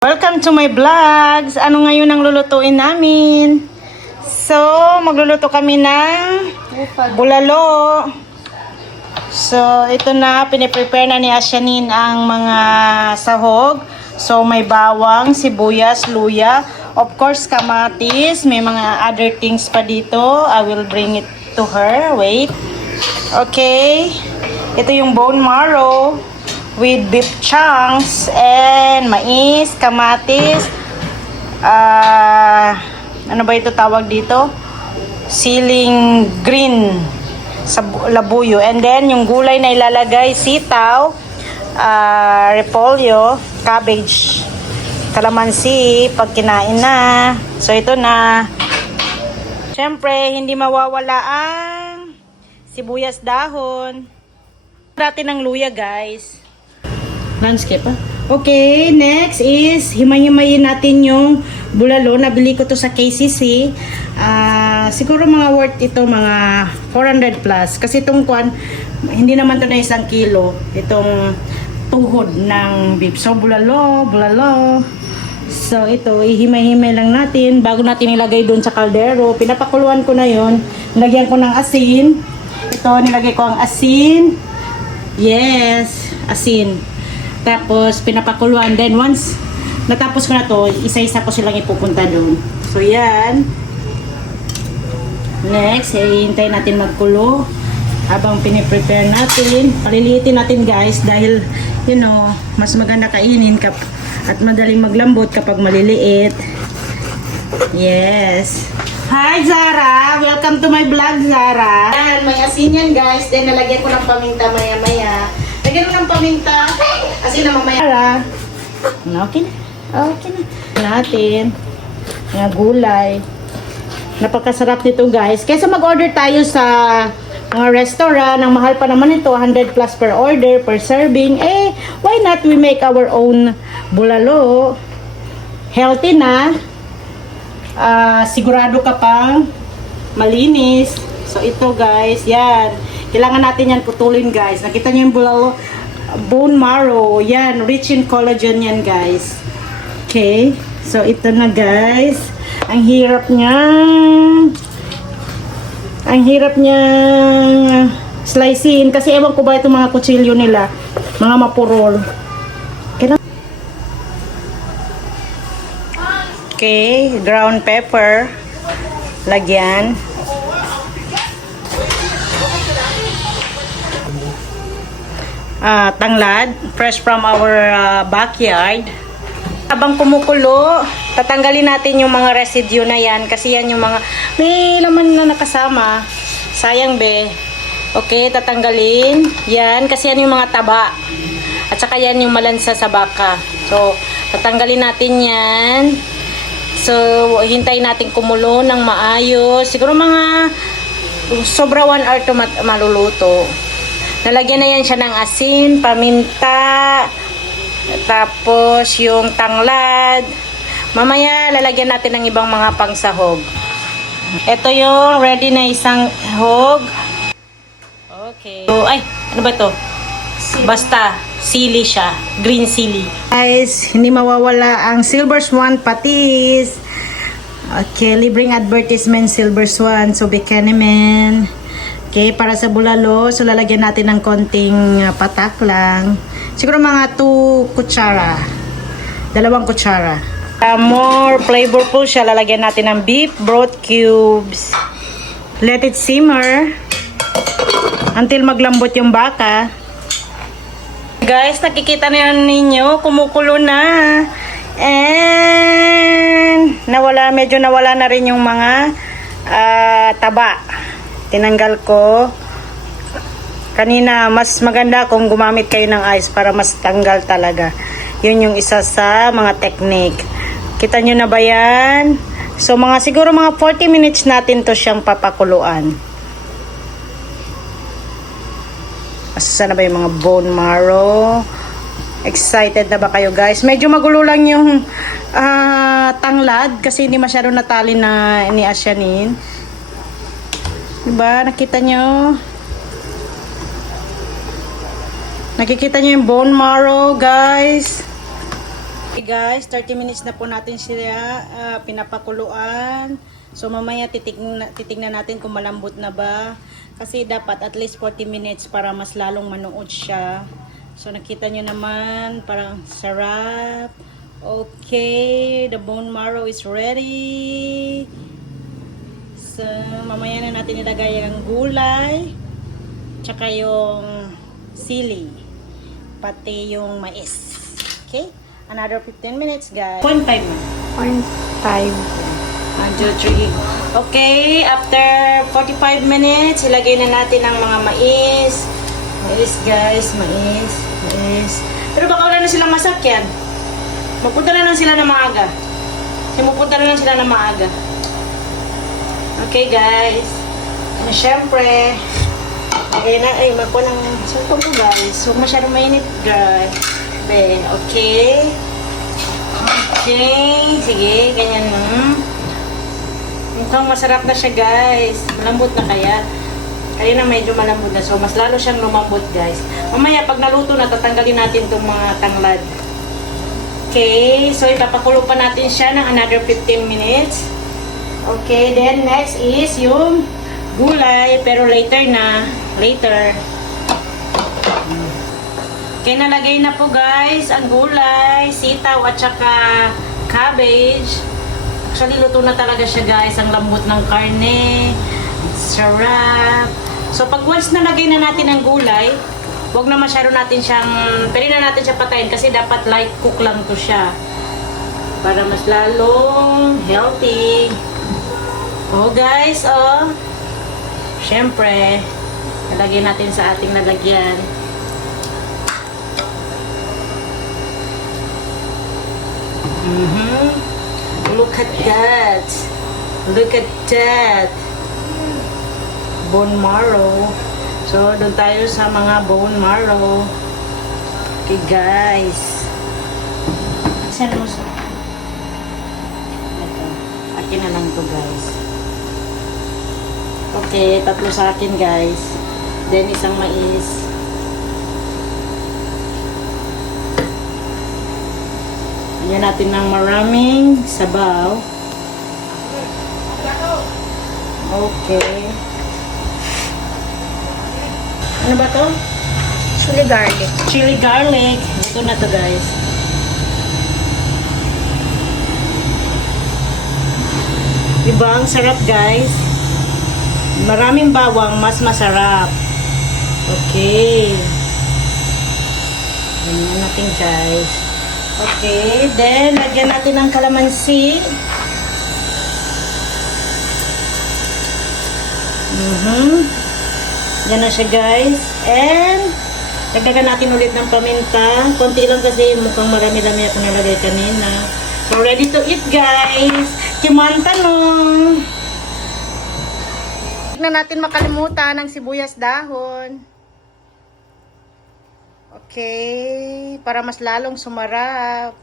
Welcome to my vlogs. Ano ngayon ang lulutuin namin? So, magluluto kami ng bulalo. So, ito na, piniprepare na ni Asyanin ang mga sahog. So, may bawang, sibuyas, luya, of course, kamatis. May mga other things pa dito. I will bring it to her. Wait. Okay. Ito yung bone marrow with beef chunks and mais, kamatis, ano ba ito tawag dito? Siling green sa labuyo. And then, yung gulay na ilalagay, sitaw, repolyo, cabbage, kalamansi, pag kinain na. So, ito na. Siyempre, hindi mawawala ang sibuyas dahon. Natin ng luya, guys. Landscape, ah. Okay, next is himay-himayin natin yung bulalo. Nabili ko to sa KCC. Siguro mga worth ito mga 400 plus. Kasi itong kwan, hindi naman to na 1 kilo. Itong tuhod ng beef. So, bulalo. So, ito, ihimay-himay lang natin bago natin ilagay doon sa kaldero. Pinapakuluan ko na yon. Nilagyan ko ng asin. Ito, nilagay ko ang asin. Yes, asin. Tapos, pinapakuluan. Then, once natapos ko na to, isa-isa ko silang ipupunta doon. So, yan. Next, hintayin natin magkulo. Habang piniprepare natin, paliliitin natin guys, dahil, you know, mas maganda kainin at madaling maglambot kapag maliliit. Yes. Hi, Zara! Welcome to my vlog, Zara. Yan, may asin yan guys. Then, nalagyan ko ng paminta maya-maya. Lagyan mo ng paminta. Asin na mamaya. Okay na. Okay na. Natin. Mga gulay. Napakasarap nito guys. Kaysa mag-order tayo sa mga restaurant, ang mahal pa naman ito, 100 plus per order, per serving. Eh, why not we make our own bulalo? Healthy na. Sigurado ka pang malinis. So, ito guys, yan. Kailangan natin yan putulin guys. Nakita niyo yung bulalo, bone marrow. Yan, rich in collagen yan guys. Okay. So, ito na guys. Ang hirap niya. Ang hirap niya slicein. Kasi ewan ko ba itong mga kutsilyo nila. Mga mapurol. Okay. Ground pepper. Lagyan. Tanglad, fresh from our backyard. Habang kumukulo, tatanggalin natin yung mga residue na yan kasi yan yung mga may laman na nakasama. Sayang be. Okay, tatanggalin. Yan, kasi yan yung mga taba. At saka yan yung malansa sa baka. So, tatanggalin natin yan. So, hintayin natin kumulo ng maayos. Siguro mga sobra 1 hour to maluluto. Nalagyan na yan siya ng asin, paminta, tapos yung tanglad. Mamaya, lalagyan natin ng ibang mga pangsahog. Ito yung ready na isang hog. Okay. So, ay, ano ba to? Basta, sili siya. Green sili. Guys, hindi mawawala ang Silver Swan patis. Okay, libreng advertisement Silver Swan. So, Bikinimen. Okay, para sa bulalo, so lalagyan natin ng konting patak lang. Siguro mga 2 kutsara. 2 kutsara. More flavorful siya, lalagyan natin ng beef broth cubes. Let it simmer until maglambot yung baka. Guys, nakikita na ninyo, kumukulo na. And medyo nawala na rin yung mga taba. Tinanggal ko. Kanina, mas maganda kung gumamit kayo ng ice para mas tanggal talaga. Yun yung isa sa mga technique. Kita nyo na ba yan? So, siguro mga 40 minutes natin to siyang papakuluan. Asa na ba yung mga bone marrow? Excited na ba kayo guys? Medyo magulo lang yung tanglad kasi hindi masyado natali na ni Asyanin. Diba? Nakita nyo? Nakikita nyo yung bone marrow, guys? Okay guys, 30 minutes na po natin sila pinapakuluan. So mamaya titignan natin kung malambot na ba. Kasi dapat at least 40 minutes para mas lalong manuod siya. So nakita nyo naman, parang sarap. Okay, the bone marrow is ready. So mamaya na natin ilagay ang gulay. Tsaka yung sili. Pati yung mais. Okay? Another 15 minutes, guys. 0.5 man. 0.5. 1, 2, 3. Okay, after 45 minutes, ilagay na natin ang mga mais. Mais, guys. Mais. Mais. Pero baka wala na silang masakyan. Magpunta na lang sila na maaga. Simupunta na lang sila na maaga. Okay, guys. And syempre, lagay na, magpo ng sultong ko, guys. So, masyadong mainit, guys. Okay. Okay. Sige, ganyan na. Mukhang masarap na siya, guys. Malambot na kaya. Kaya na medyo malambot na. So, mas lalo siyang lumambot, guys. Mamaya, pag naluto na, tatanggalin natin itong mga tanglad. Okay. So, ipapakulo pa natin siya ng another 15 minutes. Okay. Then, next is yung gulay. Pero later na. Later. Okay, nalagay na po guys ang gulay, sitaw at saka cabbage. Actually, luto na talaga siya guys. Ang lambot ng karne. Sarap. So, pag once nalagay na natin ang gulay, huwag na masyado natin siyang, pwede na natin siya patayin kasi dapat light cook lang to siya. Para mas lalong healthy. Oh guys, oh. Siyempre, nalagay natin sa ating lalagyan. Look at that. Look at that. Bone marrow. So, doon tayo sa mga bone marrow. Okay, guys. Saan mo sa? Ito. Akin na lang to, guys. Okay, tatlo sa akin, guys. Then, isang mais. Lagyan natin ng maraming sabaw. Okay. Ano ba to? Chili garlic. Chili garlic. Ito na to guys. Diba ang sarap guys? Maraming bawang, mas masarap. Okay. Ganyan natin guys. Okay, then lagyan natin ng kalamansi. Yan na siya guys. And dagdagan natin ulit ng paminta. Konti lang kasi mukhang marami-rami ako nalagay kanina. So ready to eat guys. Kimanta no. Huwag na natin makalimutan ng sibuyas dahon. Okay, para mas lalong sumarap.